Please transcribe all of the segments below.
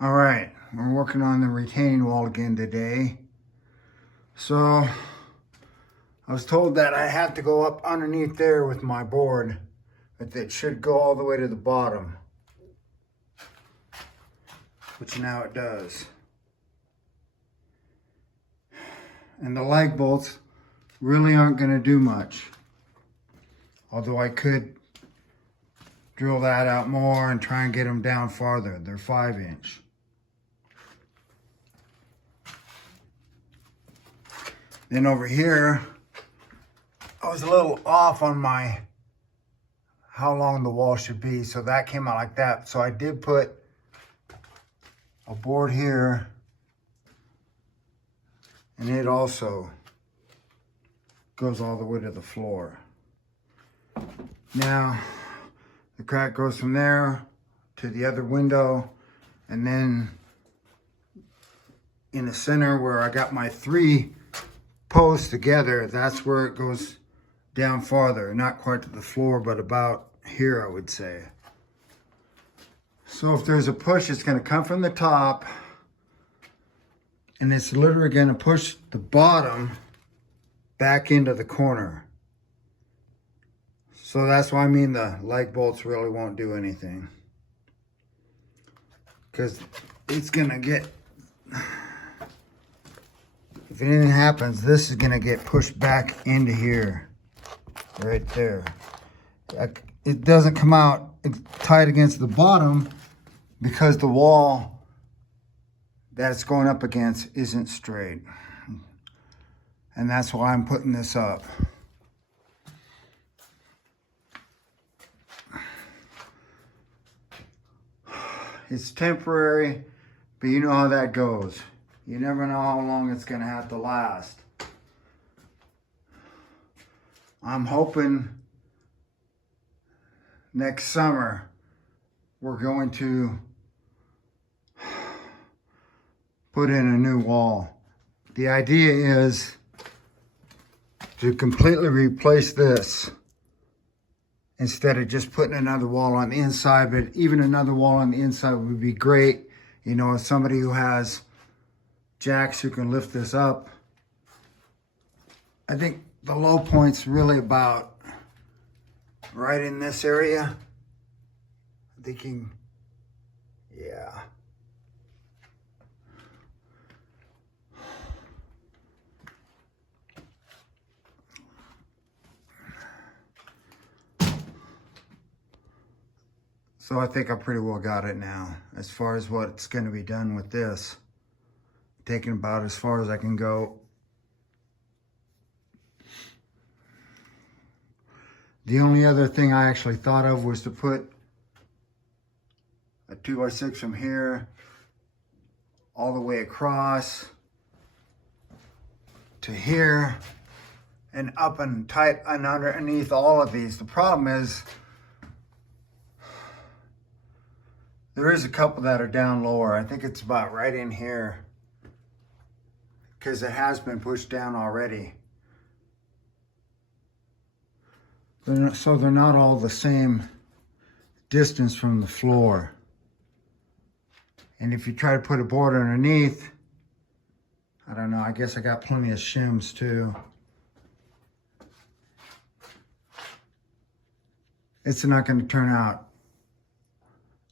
All right, we're working on the retaining wall again today. So I was told that I have to go up underneath there with my board, but it should go all the way to the bottom, which now it does. And the lag bolts really aren't going to do much, although I could drill that out more and try and get them down farther. They're 5-inch. Then over here, I was a little off on how long the wall should be, so that came out like that. So I did put a board here, and it also goes all the way to the floor. Now, the crack goes from there to the other window, and then in the center where I got my 3 posts together, that's where it goes down farther. Not quite to the floor, but about here, I would say. So if there's a push, it's going to come from the top, and it's literally going to push the bottom back into the corner. So that's why I mean the lag bolts really won't do anything, because it's going to get, if anything happens, this is going to get pushed back into here, right there. It doesn't come out tight against the bottom because the wall that it's going up against isn't straight. And that's why I'm putting this up. It's temporary, but you know how that goes. You never know how long it's going to have to last. I'm hoping next summer we're going to put in a new wall. The idea is to completely replace this instead of just putting another wall on the inside, but even another wall on the inside would be great. You know, as somebody who has jacks who can lift this up. I think the low point's really about right in this area. I'm thinking, yeah. So I think I pretty well got it now. As far as what's going to be done with this, taking about as far as I can go. The only other thing I actually thought of was to put a 2x6 from here all the way across to here and up and tight and underneath all of these. The problem is there is a couple that are down lower. I think it's about right in here, because it has been pushed down already. So they're not all the same distance from the floor. And if you try to put a board underneath, I don't know, I guess I got plenty of shims too. It's not going to turn out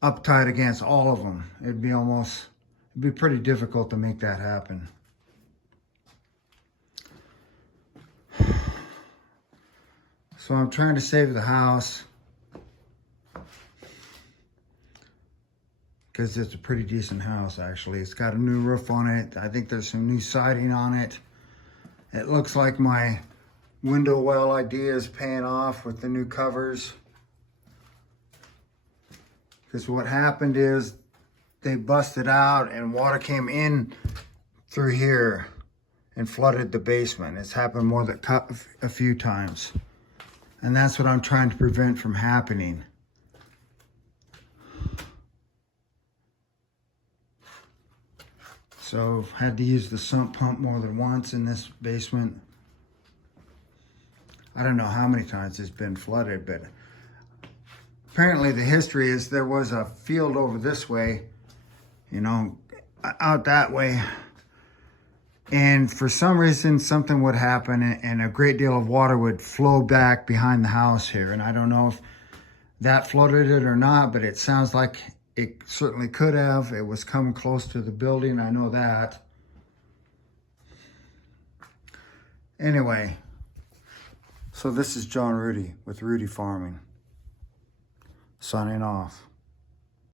uptight against all of them. It'd be pretty difficult to make that happen. So I'm trying to save the house because it's a pretty decent house, actually. It's got a new roof on it. I think there's some new siding on it. It looks like my window well idea is paying off with the new covers. Because what happened is they busted out and water came in through here and flooded the basement. It's happened more than a few times. And that's what I'm trying to prevent from happening. So I've had to use the sump pump more than once in this basement. I don't know how many times it's been flooded, but apparently the history is there was a field over this way you know, out that way. And for some reason, something would happen and a great deal of water would flow back behind the house here. And I don't know if that flooded it or not, but it sounds like it certainly could have. It was coming close to the building, I know that. Anyway, so this is John Rudy with Rudy Farming, signing off.